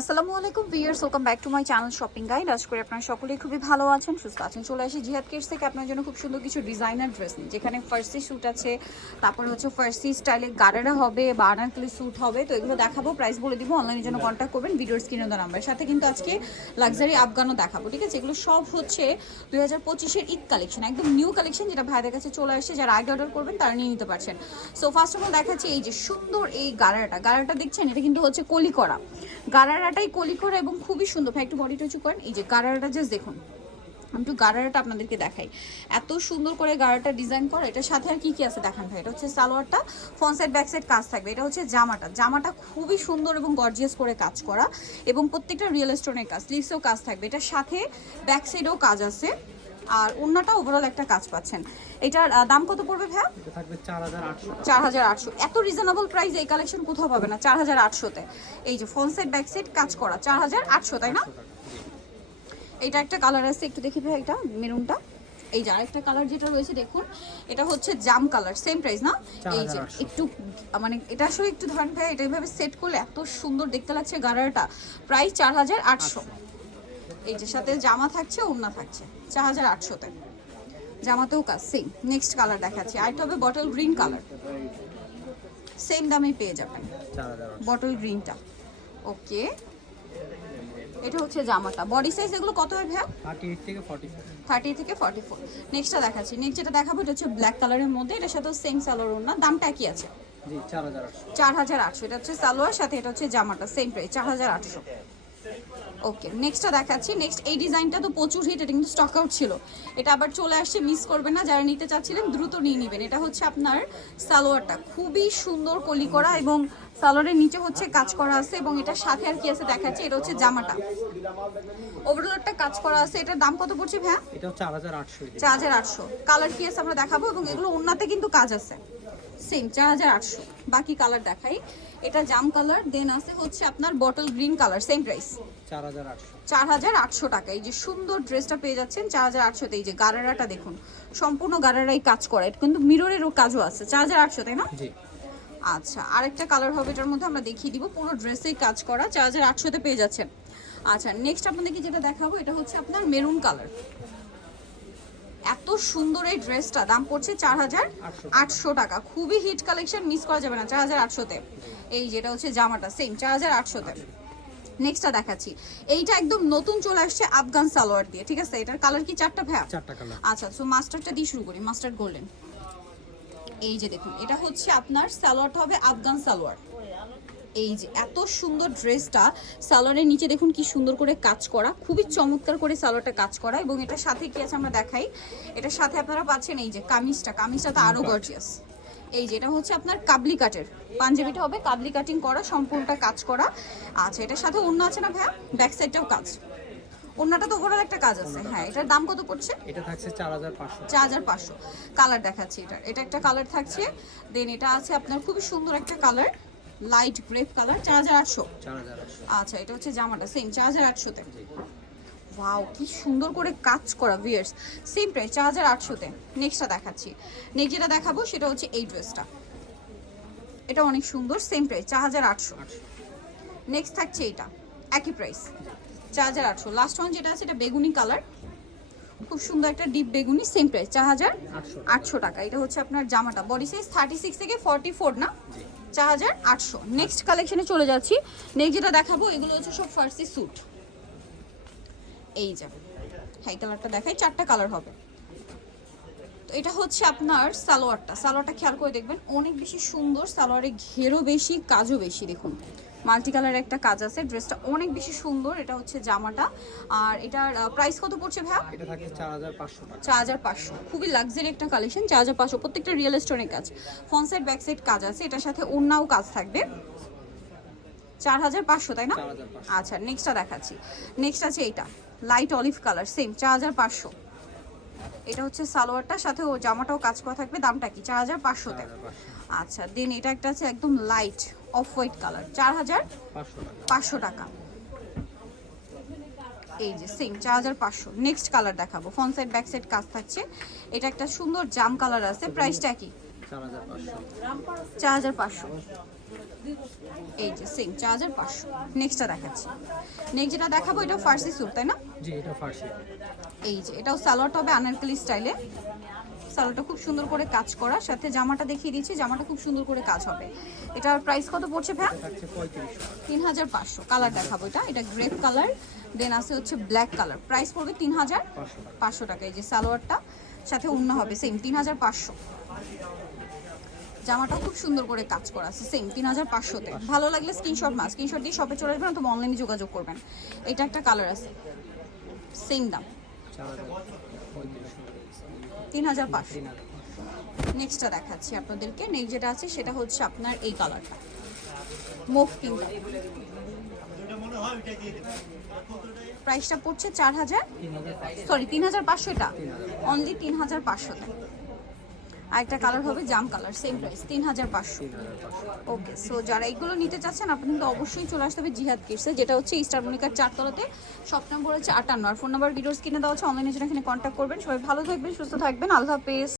আসসালামু আলাইকুম viewers, welcome back to my channel shopping guide. আশা করি আপনারা সকলেই খুবই ভালো আছেন, সুস্থ আছেন। চলে আসি জিহাদ কিডস থেকে আপনার জন্য খুব সুন্দর কিছু ডিজাইনার ড্রেস নিয়ে, যেখানে ফার্সি স্যুট আছে, তারপরে হচ্ছে ফার্সি স্টাইলে গারারা হবে বা আনারকলি স্যুট হবে। তো এগুলো দেখাবো, প্রাইস বলে দিব, অনলাইনের জন্য কন্ট্যাক্ট করবেন ভিডিওর স্ক্রিনে দেওয়া নাম্বার। সাথে কিন্তু আজকে লাক্সারি আফগানও দেখাবো, ঠিক আছে? এগুলো সব হচ্ছে 2025-এর ঈদ কালেকশন, একদম নিউ কালেকশন, যেটা ভাইদের কাছে চলে আসছে। যারা আগে অর্ডার করবেন তারা নিয়ে নিতে পারছেন। সো ফার্স্ট অফ অল দেখাচ্ছি এই যে সুন্দর এই গারারাটা দেখছেন, এটা কিন্তু হচ্ছে কলি করা, গারারাটাই কলি করা এবং খুবই সুন্দর। ভাই একটু বডিটা উঁচু করেন। এই যে গারারাটা জাস্ট দেখুন, আমি একটু গারারাটা আপনাদেরকে দেখাই, এত সুন্দর করে গারারাটা ডিজাইন করা। এটার সাথে আর কি কি আছে দেখান ভাই। এটা হচ্ছে সালোয়ারটা, ফ্রন্ট সাইড ব্যাক সাইড কাজ থাকবে। এটা হচ্ছে জামাটা খুবই সুন্দর এবং গর্জিয়াস করে কাজ করা, এবং প্রত্যেকটা রিয়েল স্টোনের কাজ, স্লিভসেও কাজ থাকবে। এটার সাথে ব্যাক সাইডেও কাজ আছে, আর অন্যটা ওভারঅল একটা কাজ পাচ্ছেন। এটার দাম কত পড়বে ভাইয়া? এটা থাকবে 4800। 4800। এত রিজনেবল প্রাইস এই কালেকশন কোথাও পাবে না 4800-তে। এই যে ফ্রন্ট সাইড ব্যাক সাইড কাজ করা 4800, তাই না? এটা একটা কালার আছে, একটু দেখি ভাই, এটা মেরুনটা। এই যে আরেকটা কালার যেটা রয়েছে দেখুন, এটা হচ্ছে জাম কালার, সেম প্রাইস না? এই যে একটু মানে এটা আসলে একটু ধরেন ভাই, এটা এইভাবে সেট করলে এত সুন্দর দেখতে লাগছে গারারাটা। প্রাইস 4800। এই যে সাথে জামা থাকছে, ওড়না থাকছে 4800-তে। জামাতেও কাজ সেম। নেক্সট কালার দেখাচ্ছি, আরেকটা হবে বটল গ্রিন কালার, সেম দামে পেয়ে যাবেন বটল গ্রিনটা। ওকে, এটা হচ্ছে জামাটা। বডি সাইজ এগুলো কত হয় ভাইয়া? 38 থেকে 44। 30 থেকে 44। নেক্সটটা দেখাচ্ছি, নেক্সট যেটা দেখাবো এটা হচ্ছে ব্ল্যাক কালারের মধ্যে, এটার সাথে সেম সালোয়ার ওড়না। দামটা কি আছে? জি 4800। 4800। এটা হচ্ছে সালোয়ার, সাথে এটা হচ্ছে জামাটা, সেম প্রাইস 4800। ওকে, নেক্সটটা দেখাচ্ছি। নেক্সট এই ডিজাইনটা তো প্রচুর হিট, এটা কিন্তু স্টক আউট ছিল, এটা আবার চলে আসছে, মিস করবেন না। যারা নিতে চাচ্ছিলেন দ্রুত নিয়ে নেবেন। এটা হচ্ছে আপনার সালোয়ারটা, খুবই সুন্দর কলি করা এবং সালোয়ারের নিচে হচ্ছে কাজ করা আছে, এবং এটার সাথে আর কি আছে দেখাচ্ছি। এটা হচ্ছে জামাটা, ওভারঅল একটা কাজ করা আছে। এটার দাম কত পড়ছে ভাইয়া? এটা 4800। 4800। কালার কি আছে আমরা দেখাবো, এবং এগুলো ওন্নাতে কিন্তু কাজ আছে, সেম 4800। বাকি কালার দেখাই। এটা জাম কালার, দেন আছে হচ্ছে আপনার bottle green colour, same price 4800। 4800 টাকা। এই যে সুন্দর ড্রেসটা পেয়ে যাচ্ছেন 4800-তে। এই যে গারারাটা দেখুন, সম্পূর্ণ গারারাই কাজ করা, এটা কিন্তু মিররেরও কাজও আছে। 4800, তাই না? জি। আচ্ছা, আরেকটা কালার হবে, এটার মধ্যে আমরা দেখিয়ে দিব, পুরো ড্রেসেই কাজ করা, 4800-তে পেয়ে যাচ্ছেন। আচ্ছা, নেক্সট আপনাদেরকে যেটা দেখাবো এটা হচ্ছে আপনার মেরুন কালার। এত সুন্দর এই ড্রেসটা, দাম পড়ছে 4800 টাকা। খুবই হিট কালেকশন, মিস করা যাবে না 4800-তে। এই যেটা হচ্ছে জামাটা, সেম 4800-তে। নেক্সটটা দেখাচ্ছি, এইটা একদম নতুন চলে আসছে আফগান সালোয়ার দিয়ে, ঠিক আছে? এটার কালার কি চারটা ভাইয়া? চারটা কালার। আচ্ছা, সো মাস্টারটা দিয়ে শুরু করি, মাস্টার্ড গোল্ডেন। এই যে দেখুন, এটা হচ্ছে আপনার সালোয়ারটা হবে আফগান সালোয়ার। এই যে এত সুন্দর ড্রেসটা, সালোয়ারের নিচে দেখুন কি সুন্দর করে কাজ করা, খুবই চমৎকার করে সালোয়ারটা কাজ করা, এবং এটার সাথে কি আছে আমরা দেখাই। এটার সাথে আপনারা পাচ্ছেন এই যে কামিজটা তো আরো গর্জিয়াস। এই যে এটা হচ্ছে আপনার কাবলি কাটের পাঞ্জাবিটা হবে, কাবলি কাটিং করা, সম্পূর্ণটা কাজ করা। আচ্ছা, এটার সাথে ওড়না আছে না ভাইয়া? ব্যাক সাইডটাও কাজ, ওড়নাটা তো ওভারঅল একটা কাজ আছে। হ্যাঁ, এটার দাম কত পড়ছে? এটা থাকছে 4500। 4500। কালার দেখাচ্ছি, এটা একটা কালার থাকছে, দেন এটা আছে আপনার খুবই সুন্দর একটা কালার, লাইট গ্রেপ কালার, 4800। 4800। আচ্ছা, এটা হচ্ছে জামাটা, সেম 4800-তে। ওয়াও, কি সুন্দর করে কাজ করা ভিউয়ার্স, সেম প্রাইস 4800-তে। নেক্সটটা দেখাচ্ছি, নেক্সট যেটা দেখাবো সেটা হচ্ছে এই ড্রেসটা, এটা অনেক সুন্দর, সেম প্রাইস 4800। নেক্সট থাকছে এটা, একই প্রাইস 4800। লাস্ট ওয়ান যেটা আছে এটা বেগুনি কালার, খুব সুন্দর একটা ডিপ বেগুনি, সেম প্রাইস 4800 টাকা। এটা হচ্ছে আপনার জামাটা, বডি সাইজ 36 থেকে 44 না? 4800। নেক্সট কালেকশনে চলে যাচ্ছি। নেক্সট যেটা দেখাবো এগুলো হচ্ছে সব ফার্সি স্যুট। এই যে হাই কালারটা দেখাই, চারটা কালার হবে। তো এটা হচ্ছে আপনার সালোয়ারটা খেয়াল করে দেখবেন, অনেক বেশি সুন্দর, সালোয়ারে ঘেরও বেশি, কাজও বেশি। দেখুন মাল্টি কালার একটা কাজ আছে, ড্রেসটা অনেক বেশি সুন্দর। এটা হচ্ছে জামাটা, আর এটার প্রাইস কত পড়ছে ভাইয়া? এটা থাকছে 4500 টাকা। 4500। খুবই লাক্সারি একটা কালেকশন, 4500। প্রত্যেকটা রিয়েল স্টোনের কাজ, ফ্রন্ট সাইড ব্যাক সাইড কাজ আছে, এটার সাথে ওড়নাও কাজ থাকবে। 4500, তাই না? 4500। আচ্ছা, নেক্সটটা দেখাচ্ছি। নেক্সট আছে এইটা, লাইট অলিভ কালার, সেম 4500। এটা হচ্ছে সালোয়ারটার সাথে ও জামাটাও কাজ করা থাকবে। দামটা কি? 4500-তে। আচ্ছা, দেন এটা একটা আছে একদম লাইট অফ হোয়াইট কালার, 4500 টাকা। এই যে সেম 4500। নেক্সট কালার দেখাবো, ফ্রন্ট সাইড ব্যাক সাইড কাজ থাকছে। এটা একটা সুন্দর জাম কালার আছে, প্রাইসটা কি? 4500। 4500। এই যে সেম 4500। নেক্সটটা দেখাচ্ছি। নেক্সট যেটা দেখাবো এটা ফার্সি স্যুট তাই না? জি এটা ফার্সি। এই যে এটাও সালোয়ারটা হবে আনারকলি স্টাইলে। সালোয়ারটা খুব সুন্দর করে কাজ করা, সাথে জামাটা দেখিয়ে দিচ্ছি, জামাটা খুব সুন্দর করে কাজ হবে। এটার প্রাইস কত পড়ছে ভাই? থাকছে 3500 3500। কালার দেখাবো, এটা গ্রেপ কালার, দেন আছে হচ্ছে ব্ল্যাক কালার। প্রাইস পড়বে 3500 টাকা। এই যে সালোয়ারটা সাথে ওড়না হবে সেম 3500। জামাটা খুব সুন্দর করে কাজ করা আছে সেম 3500-তে। ভালো লাগলে স্ক্রিনশট দিয়ে শপে চলে আসবেন অথবা অনলাইনে যোগাযোগ করবেন। এটা একটা কালার আছে সেম দাম 3500। নেক্সটটা দেখাচ্ছি আপনাদেরকে। নেক্সট যেটা আছে সেটা হচ্ছে আপনার এই কালারটা মুভ পিঙ্ক। প্রাইসটা পড়ছে 3500, এটা অনলি 3500-তে। আরেকটা কালার হবে জাম কালার, সেম প্রাইস 3500। ওকে, সো যারা এইগুলো নিতে চাচ্ছেন আপনি কিন্তু অবশ্যই চলে আসতে হবে জিহাদ কিডসে, যেটা হচ্ছে ইস্টার মনিকার 4 তলাতে। শপ নম্বর হচ্ছে 58 আর ফোন নাম্বার ভিডিওস কিনে দেওয়া হচ্ছে। অনলাইনে জন্য এখানে কন্ট্যাক্ট করবেন। সবাই ভালো থাকবেন, সুস্থ থাকবেন, আল্লাহ হাফেজ।